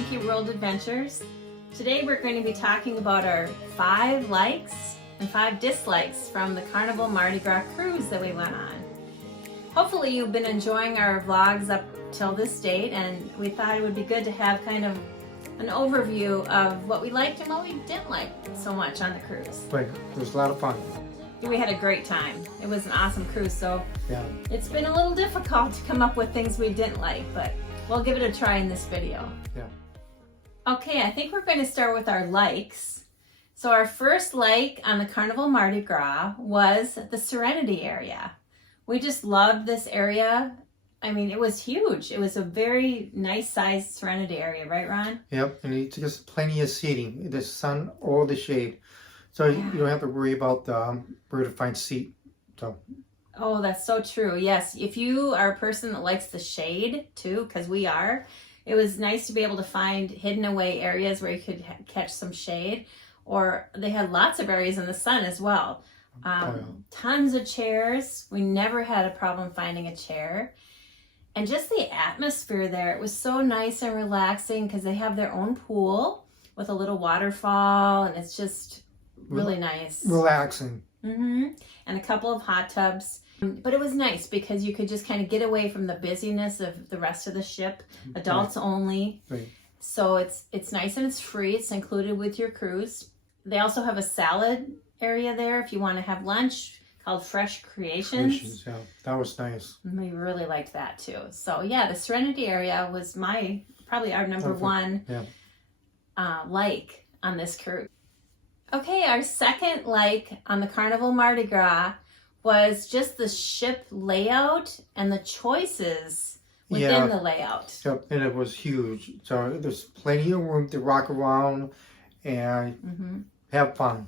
Weinke World Adventures. Today we're going to be talking about our 5 likes and 5 dislikes from the Carnival Mardi Gras cruise that we went on. Hopefully you've been enjoying our vlogs up till this date, and we thought it would be good to have kind of an overview of what we liked and what we didn't like so much on the cruise. Right, it was a lot of fun. We had a great time. It was an awesome cruise, so Yeah. it's been a little difficult to come up with things we didn't like, but we'll give it a try in this video. Yeah. Okay, I think we're going to start with our likes. So our first like on the Carnival Mardi Gras was the Serenity Area. We just loved this area. I mean, it was huge. It was a very nice sized Serenity Area, right, Ron? Yep, and it's just plenty of seating, the sun or the shade. So you don't have to worry about where to find seat. So. Oh, that's so true. Yes, if you are a person that likes the shade too, because we are, it was nice to be able to find hidden away areas where you could catch some shade. Or they had lots of areas in the sun as well. Tons of chairs. We never had a problem finding a chair. And just the atmosphere there, it was so nice and relaxing because they have their own pool with a little waterfall, and it's just really nice. Relaxing. And a couple of hot tubs. But it was nice because you could just kind of get away from the busyness of the rest of the ship. Adults only. Right. So it's nice and it's free. It's included with your cruise. They also have a salad area there if you want to have lunch, called Fresh Creations. Yeah, that was nice. We really liked that too. So yeah, the Serenity Area was probably our number one like on this cruise. Okay, our second like on the Carnival Mardi Gras was just the ship layout and the choices within the layout. Yep, and it was huge. So there's plenty of room to rock around and have fun.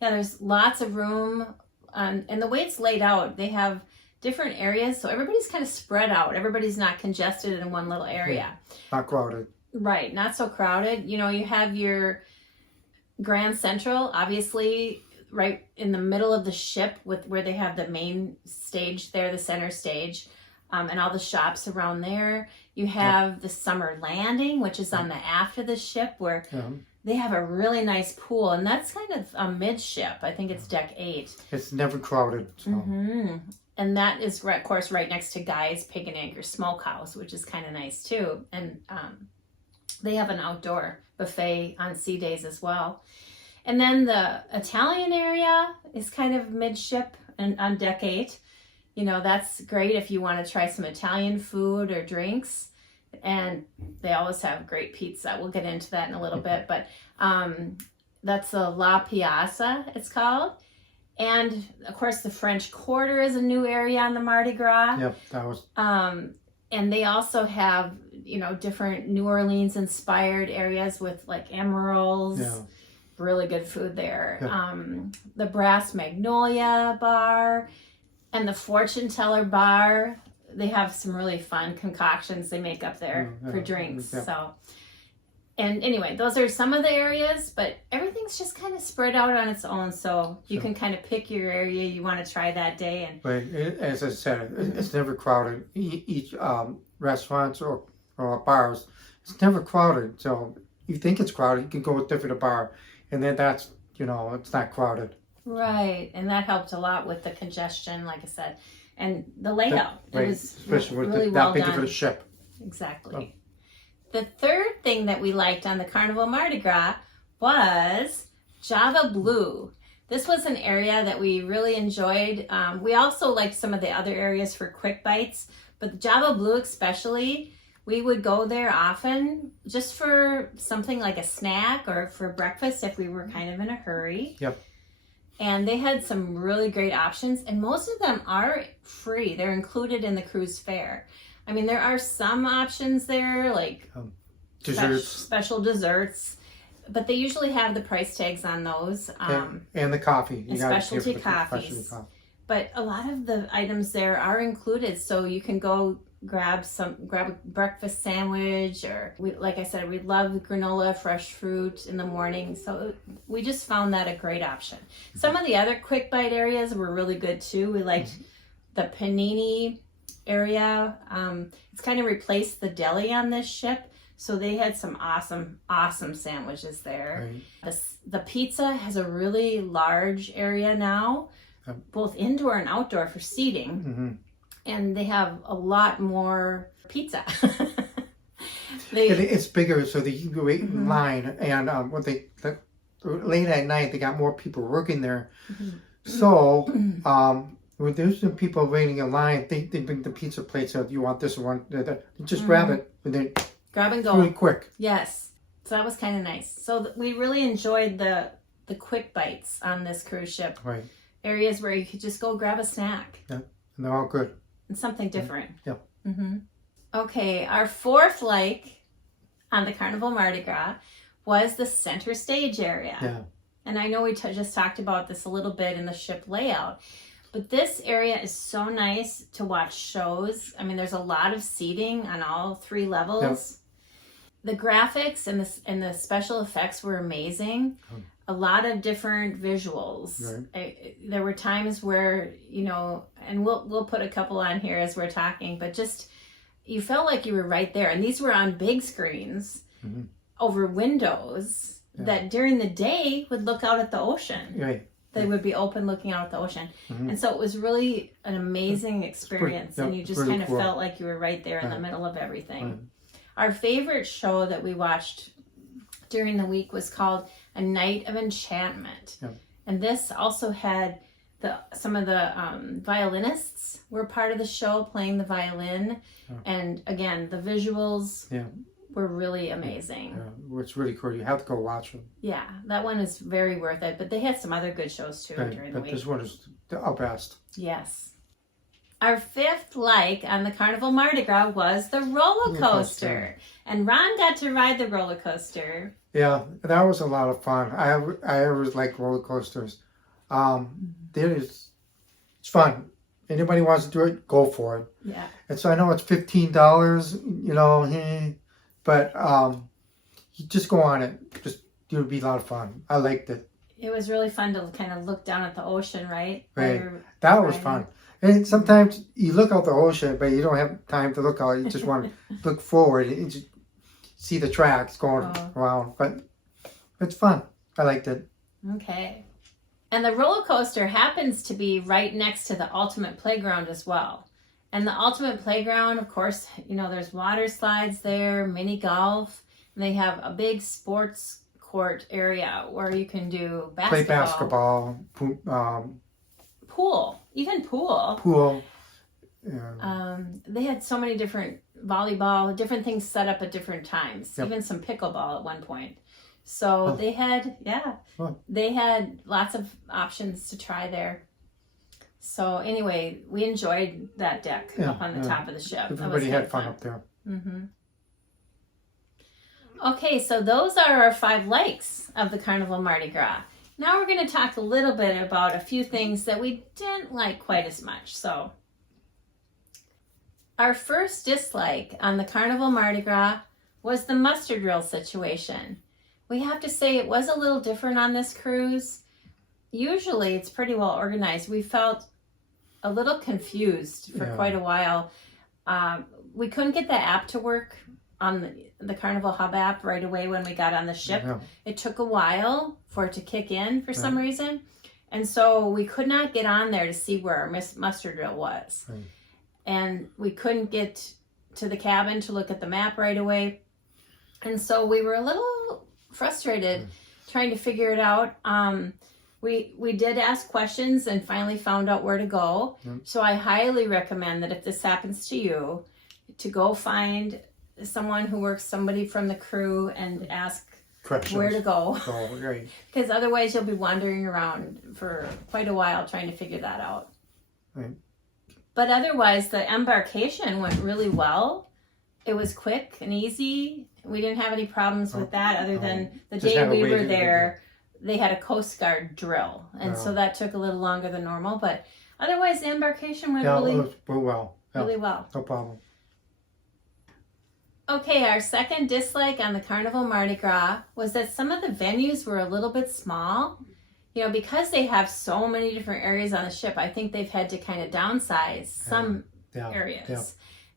Yeah, there's lots of room. And the way it's laid out, they have different areas. So everybody's kind of spread out. Everybody's not congested in one little area. Not crowded. Right, not so crowded. You know, you have your Grand Central, obviously, right in the middle of the ship with where they have the main stage there, the center stage, and all the shops around there. You have the Summer Landing, which is on the aft of the ship, where they have a really nice pool, and that's kind of a midship. I think it's deck 8. It's never crowded. So. And that is, of course, right next to Guy's Pig and Anchor Smokehouse, which is kind of nice too. And they have an outdoor buffet on sea days as well. And then the Italian area is kind of midship and on deck 8. You know, that's great if you want to try some Italian food or drinks. And they always have great pizza. We'll get into that in a little bit. But that's the La Piazza, it's called. And, of course, the French Quarter is a new area on the Mardi Gras. Yep, that was... and they also have, you know, different New Orleans-inspired areas with, like, emeralds. Yeah. Really good food there. Yeah. The Brass Magnolia Bar and the Fortune Teller Bar. They have some really fun concoctions they make up there for drinks. Yeah. So, and anyway, those are some of the areas, but everything's just kind of spread out on its own. So you can kind of pick your area you want to try that day. And but as I said, it's never crowded. Each restaurants or bars, it's never crowded. So you think it's crowded, you can go to a different bar, and then that's, you know, it's not crowded. Right, and that helped a lot with the congestion, like I said. And the layout, it was especially with really that well big done. of a ship. Exactly. The third thing that we liked on the Carnival Mardi Gras was Java Blue. This was an area that we really enjoyed. We also liked some of the other areas for quick bites, but the Java Blue especially, we would go there often just for something like a snack or for breakfast if we were kind of in a hurry. Yep. And they had some really great options, and most of them are free. They're included in the cruise fare. I mean, there are some options there, like desserts, special desserts, but they usually have the price tags on those. And the coffee. And specialty coffees. But a lot of the items there are included, so you can go grab a breakfast sandwich, or like I said, we love granola, fresh fruit in the morning, so we just found that a great option. Some of the other quick bite areas were really good too. We liked the panini area. It's kind of replaced the deli on this ship, So they had some awesome sandwiches there. Right. The pizza has a really large area now, both indoor and outdoor for seating. Mm-hmm. And they have a lot more pizza. It's bigger, so that you can wait in line. And late at night, they got more people working there. Mm-hmm. So when there's some people waiting in line, they bring the pizza plates out. You want this one? You just grab it, and then grab and go. Really quick. Yes. So that was kind of nice. So we really enjoyed the quick bites on this cruise ship. Right. Areas where you could just go grab a snack. Yeah, and they're all good. And something different. Yeah. Mm-hmm. Okay, our fourth lake on the Carnival Mardi Gras was the center stage area. Yeah. And I know we just talked about this a little bit in the ship layout, but this area is so nice to watch shows. I mean, there's a lot of seating on all 3 levels. The graphics and the special effects were amazing. A lot of different visuals. Right. There were times where, and we'll put a couple on here as we're talking, but just you felt like you were right there. And these were on big screens over windows that during the day would look out at the ocean. Right. They would be open looking out at the ocean. And so it was really an amazing experience. And you just kind of felt like you were right there in the middle of everything. Our favorite show that we watched during the week was called A Night of Enchantment. And this also had some of the violinists were part of the show playing the violin. And again, the visuals were really amazing. It's really cool. You have to go watch them. Yeah, that one is very worth it. But they had some other good shows too during the week. This one is our best. Yes. Our fifth lake on the Carnival Mardi Gras was the roller coaster. And Ron got to ride the roller coaster. Yeah, that was a lot of fun. I always like roller coasters. It's fun. Anybody wants to do it, go for it. Yeah. And so I know it's $15, but you just go on it. It would be a lot of fun. I liked it. It was really fun to kind of look down at the ocean, right? Right. That was fun. And sometimes you look out the ocean, but you don't have time to look out. You just want to look forward and just see the tracks going around. But it's fun. I liked it. Okay. And the roller coaster happens to be right next to the Ultimate Playground as well. And the Ultimate Playground, of course, there's water slides there, mini golf. And they have a big sports court area where you can do basketball. Play basketball. Pool. Even pool. Pool. Yeah. They had so many different volleyball, different things set up at different times. Yep. Even some pickleball at one point. So they had lots of options to try there. So anyway, we enjoyed that deck up on the top of the ship. Everybody had fun up there. Mm-hmm. Okay, so those are our 5 lakes of the Carnival Mardi Gras. Now we're going to talk a little bit about a few things that we didn't like quite as much. So our first dislike on the Carnival Mardi Gras was the muster drill situation. We have to say it was a little different on this cruise. Usually it's pretty well organized. We felt a little confused for quite a while. We couldn't get the app to work on the Carnival Hub app right away when we got on the ship. It took a while for it to kick in for some reason. And so we could not get on there to see where our muster drill was. Right. And we couldn't get to the cabin to look at the map right away. And so we were a little frustrated trying to figure it out. We did ask questions and finally found out where to go. So I highly recommend that if this happens to you, to go find somebody from the crew and ask where to go. Right. Because otherwise you'll be wandering around for quite a while trying to figure that out. Right. But otherwise, the embarkation went really well. It was quick and easy. We didn't have any problems with that other than the day we were there, they had a Coast Guard drill. And so that took a little longer than normal. But otherwise, the embarkation went really well. Really well. No problem. Okay, our second dislike on the Carnival Mardi Gras was that some of the venues were a little bit small. Because they have so many different areas on the ship, I think they've had to kind of downsize some areas. Yeah.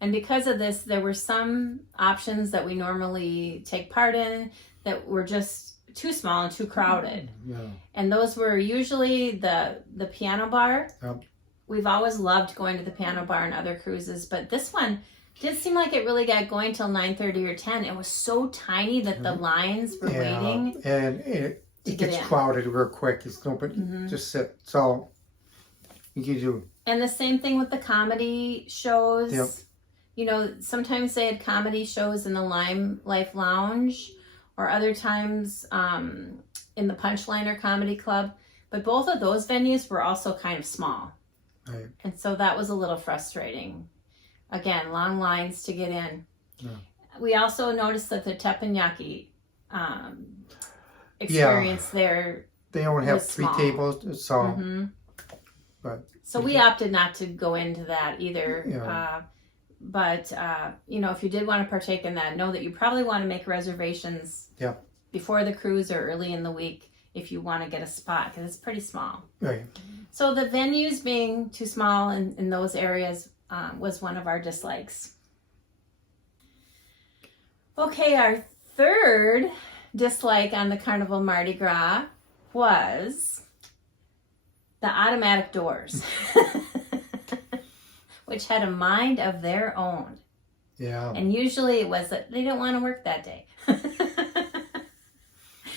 And because of this, there were some options that we normally take part in that were just too small and too crowded. Yeah. And those were usually the piano bar. Yep. We've always loved going to the piano bar and other cruises, but this one didn't seem like it really got going till 9:30 or 10. It was so tiny that the lines were waiting. And it gets in. crowded real quick. It's nobody just sit. So you do. And the same thing with the comedy shows. Yep. You know, sometimes they had comedy shows in the Lime Life Lounge, or other times in the Punchliner Comedy Club. But both of those venues were also kind of small. Right. And so that was a little frustrating. Again, long lines to get in. Yeah. We also noticed that the teppanyaki experience there. They only have was 3 small. tables, so. But so we opted not to go into that either. Yeah. But, you know, if you did want to partake in that, know that you probably want to make reservations before the cruise or early in the week if you want to get a spot, because it's pretty small. Right. So the venues being too small in those areas was one of our dislikes. Okay, our third dislike on the Carnival Mardi Gras was the automatic doors. Which had a mind of their own. Yeah. And usually it was that they didn't want to work that day.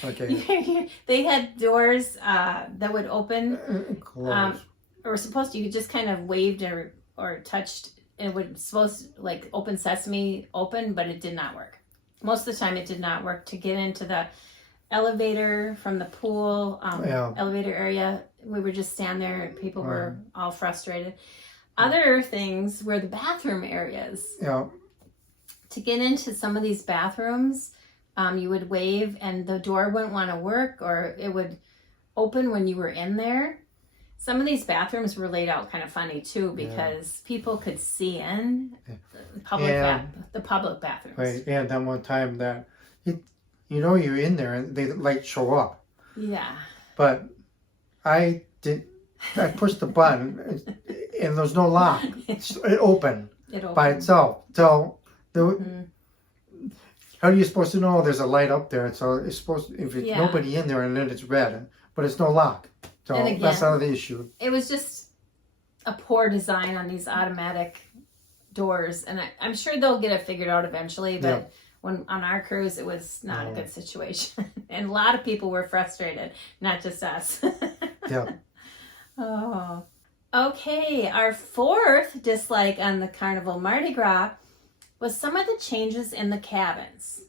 Okay. They had doors that would open. Close. Or supposed to, you just kind of waved or touched. It would supposed to, like, open sesame open, but it did not work. Most of the time it did not work. To get into the elevator from the pool, elevator area, we would just stand there and people were all frustrated. Other things were the bathroom areas. Yeah. To get into some of these bathrooms, you would wave and the door wouldn't want to work, or it would open when you were in there. Some of these bathrooms were laid out kind of funny too, because people could see in the public bathrooms. Right. And then one time that you know you're in there and the lights show up. Yeah. But I pushed the button and there's no lock. It opened by itself. So how are you supposed to know there's a light up there? So it's supposed to, if it's nobody in there and then it's red, but it's no lock. So again, that's not the issue. It was just a poor design on these automatic doors, and I'm sure they'll get it figured out eventually. But when on our cruise, it was not a good situation, and a lot of people were frustrated, not just us. Yeah. Oh, okay. Our fourth dislike on the Carnival Mardi Gras was some of the changes in the cabins.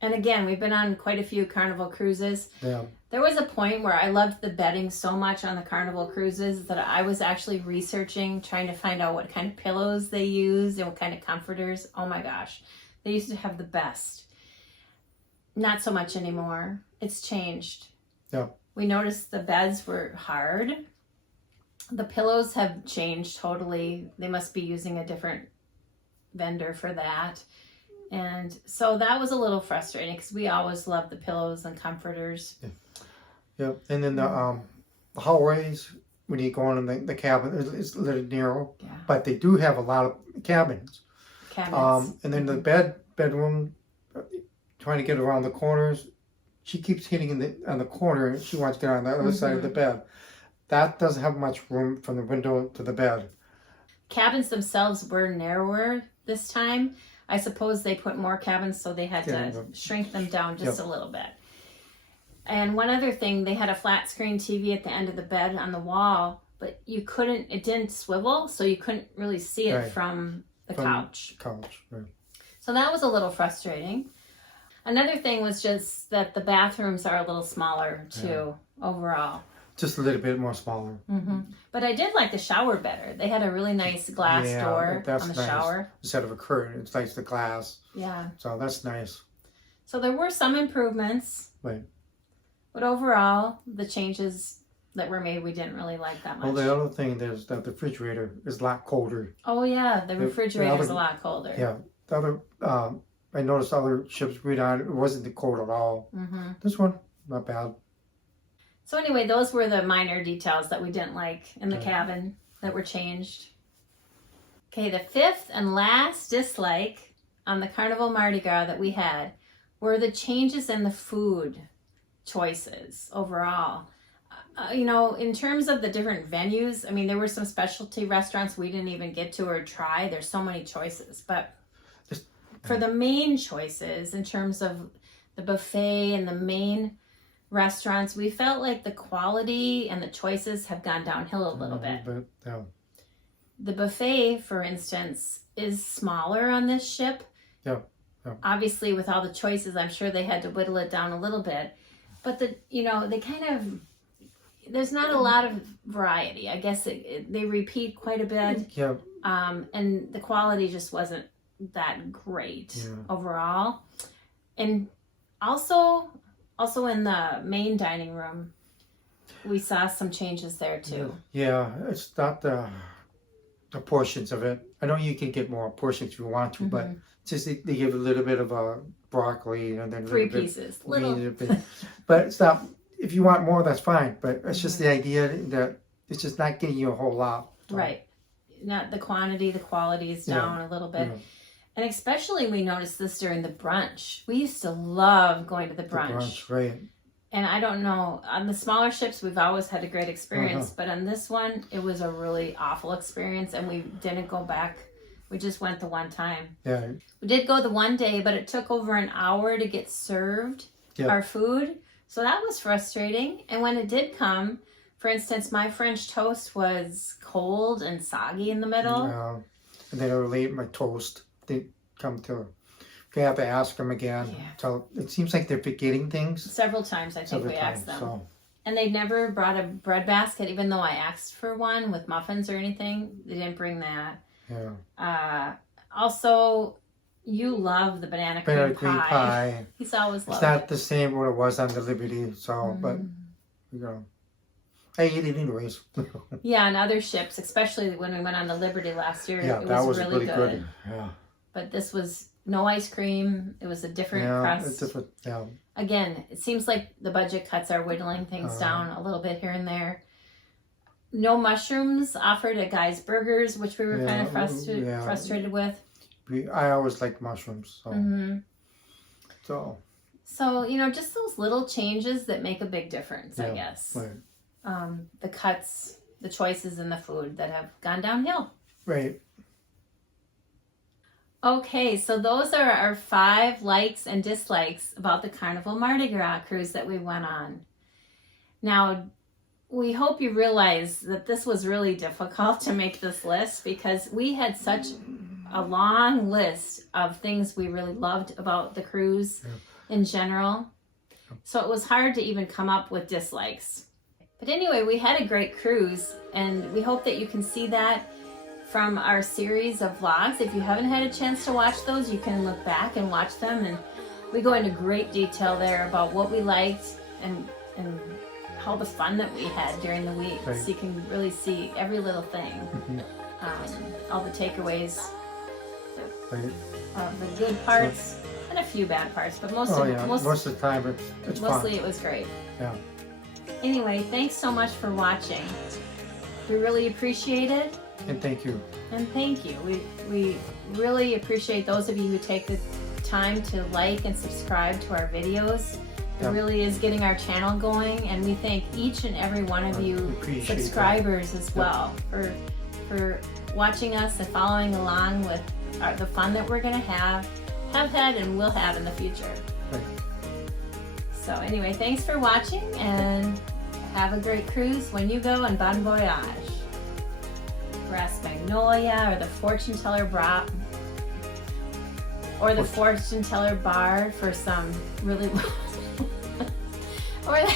And again, we've been on quite a few Carnival cruises. Yeah. There was a point where I loved the bedding so much on the Carnival cruises that I was actually researching, trying to find out what kind of pillows they used and what kind of comforters. Oh my gosh. They used to have the best. Not so much anymore. It's changed. Yeah. We noticed the beds were hard. The pillows have changed totally. They must be using a different vendor for that. And so that was a little frustrating because we always loved the pillows and comforters. Yeah. And then the hallways, when you go in the cabin, it's a little narrow. Yeah. But they do have a lot of cabins. Cabinets. And then the bedroom, trying to get around the corners, she keeps hitting on the corner and she wants to get on the other side of the bed. That doesn't have much room from the window to the bed. Cabins themselves were narrower this time. I suppose they put more cabins, so they had to shrink them down just a little bit. And one other thing, they had a flat screen TV at the end of the bed on the wall, but it didn't swivel, so you couldn't really see it from the couch. Right. So that was a little frustrating. Another thing was just that the bathrooms are a little smaller too, overall. Just a little bit more smaller. Mm-hmm. But I did like the shower better. They had a really nice glass door on the shower. Instead of a curtain, it's nice, the glass. Yeah. So that's nice. So there were some improvements. Right. But overall, the changes that were made, we didn't really like that much. Well, the other thing is that the refrigerator is a lot colder. Oh, yeah. The refrigerator is a lot colder. Yeah. The other, I noticed other ships we'd on, it wasn't cold at all. Mm-hmm. This one, not bad. So anyway, those were the minor details that we didn't like in the cabin that were changed. Okay, the fifth and last dislike on the Carnival Mardi Gras that we had were the changes in the food choices overall. In terms of the different venues, I mean, there were some specialty restaurants we didn't even get to or try. There's so many choices. But for the main choices, in terms of the buffet and the main restaurants, we felt like the quality and the choices have gone downhill a little bit. Yeah. The buffet, for instance, is smaller on this ship. Yeah. Obviously, with all the choices, I'm sure they had to whittle it down a little bit. But they kind of, there's not a lot of variety. I guess they repeat quite a bit. Yeah. And the quality just wasn't that great overall. And also in the main dining room, we saw some changes there too. Yeah, it's not the portions of it. I know you can get more portions if you want to, but just they give a little bit of broccoli and then three pieces, little. But it's not. If you want more, that's fine. But it's just the idea that it's just not getting you a whole lot. So. Right. Not the quantity, the quality is down a little bit. Yeah. And especially we noticed this during the brunch. We used to love going to the brunch. Right. And I don't know, on the smaller ships, we've always had a great experience. But on this one, it was a really awful experience. And we didn't go back. We just went the one time. Yeah. We did go the one day, but it took over an hour to get served our food. So that was frustrating. And when it did come, for instance, my French toast was cold and soggy in the middle. And then I would leave my toast. They come to, we have to ask them again. Yeah. So it seems like they're forgetting things. Several times, I think we asked them. So. And they never brought a bread basket, even though I asked for one with muffins or anything. They didn't bring that. Yeah. Also, you love the banana cream pie. He's always loved it. It's not the same what it was on the Liberty, so, but, I eat it anyways. Yeah, on other ships, especially when we went on the Liberty last year, it was really good. Yeah. But this was no ice cream. It was a different crust. Again, it seems like the budget cuts are whittling things down a little bit here and there. No mushrooms offered at Guy's Burgers, which we were kind of frustrated with. I always like mushrooms. So. So, just those little changes that make a big difference, I guess. Right. The cuts, the choices in the food that have gone downhill. Right. Okay, so those are our 5 likes and dislikes about the Carnival Mardi Gras cruise that we went on. Now, we hope you realize that this was really difficult to make this list because we had such a long list of things we really loved about the cruise in general. So it was hard to even come up with dislikes. But anyway, we had a great cruise, and we hope that you can see that from our series of vlogs. If you haven't had a chance to watch those, you can look back and watch them, and we go into great detail there about what we liked and all the fun that we had during the week. Right. So you can really see every little thing, all the takeaways, the good parts, and a few bad parts, but most of the time it's mostly fun. It was great. Yeah. Anyway, thanks so much for watching. We really appreciate it. And thank you. And thank you. We really appreciate those of you who take the time to like and subscribe to our videos. It really is getting our channel going, and we thank each and every one of you subscribers as well for watching us and following along with the fun that we're going to have had, and will have in the future. Right. So anyway, thanks for watching, and have a great cruise when you go, and bon voyage. Grass Magnolia, or the Fortune Teller Bar, or the Fortune Teller Bar for some really okay.